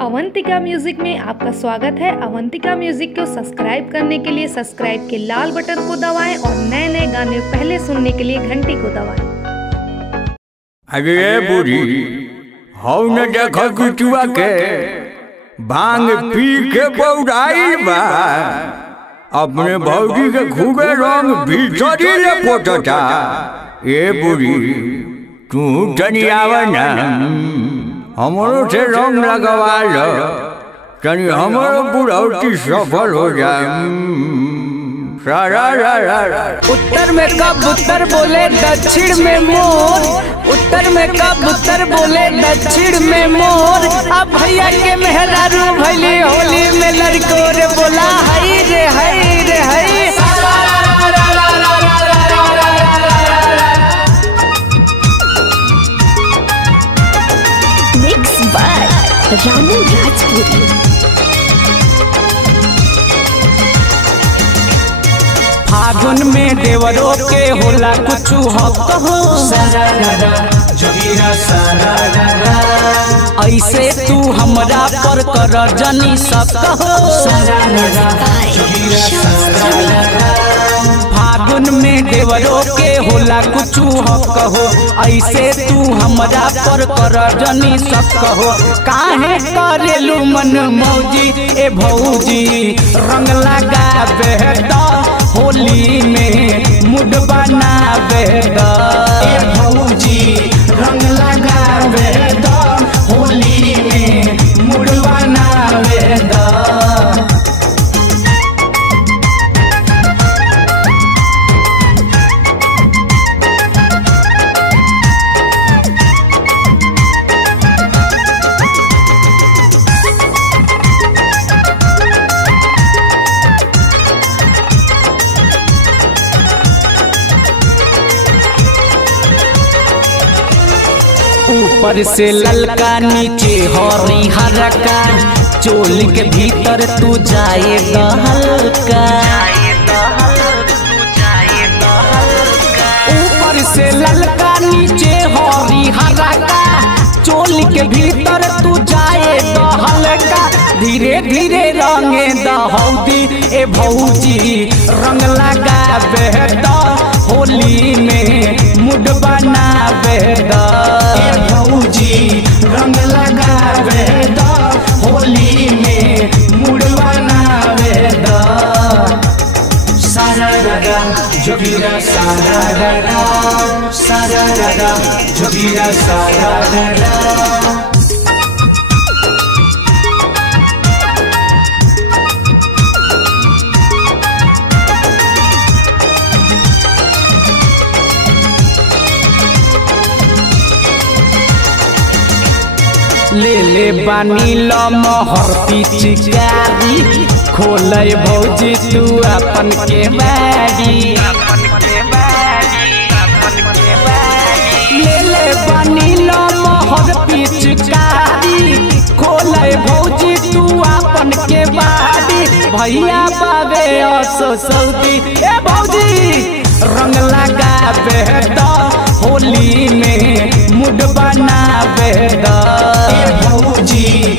Avantika music में आपका स्वागत है। अवंतिका म्यूजिक को सब्सक्राइब करने के लिए सब्सक्राइब के लाल बटन को दबाएं और नए नए गाने पहले सुनने के लिए घंटी को दबाएं। अरे बूढ़ी हौ न देखो कुचुआ के भांग पी के पौड़ाई बा अपने भौजी के खूबे रंग भीतरी ले पोतता। ए बूढ़ी तू तनी आवा ना हमरो से रंग लगवा लो तनी हमरो बुढ़ौती सफल हो जाए। उत्तर में कबूतर बोले दक्षिण में मोर, उत्तर में कबूतर बोले दक्षिण में मोर। अब भैया के मेहरारू भैली होली में लड़को रे बोला हई रे हई रे हई। Mix by Ranu Rajpuri. फागुन में देवरों के होला कुछ हक हो, ऐसे तू हमरा पर कर जनी सक हो। फागुन में देवरों के होला कुछ हक हो, ऐसे तू हमरा पर कर जनी सक हो। काहे करेलू मन मौजी ए भौजी रंग लगा बेहदा होली में मुड बनावे दा। ए भौजी रंग लगावे दा होली में मुड बनावे दा। ऊपर से ललका नीचे हरी हरका, चोली के भीतर तू जाए हल्का। ऊपर से ललका नीचे हरी हरका, चोली के भीतर तू जाए हल्का। धीरे धीरे रंगे दहौदी ए भौजी रंग लगा बेहदा होली में मुड बनावे दा। ए भौजी रंग लगावे दा होली में मुड बनावे दा। सारा रगा जोगिरा सारा रगा, सारा रगा जोगिरा सारा रगा। ले ले बानी लो मोहर पिचकारी, खोले भौजी तू अपन के बाड़ी। ले ले बानी लो मोहर पिचकारी, खोले भौजी तू अपन के बाड़ी। भैया बाबे असो सऊदी ए भौजी रंग लगा बेहदा होली में मुड बनावे दा। ए भौजी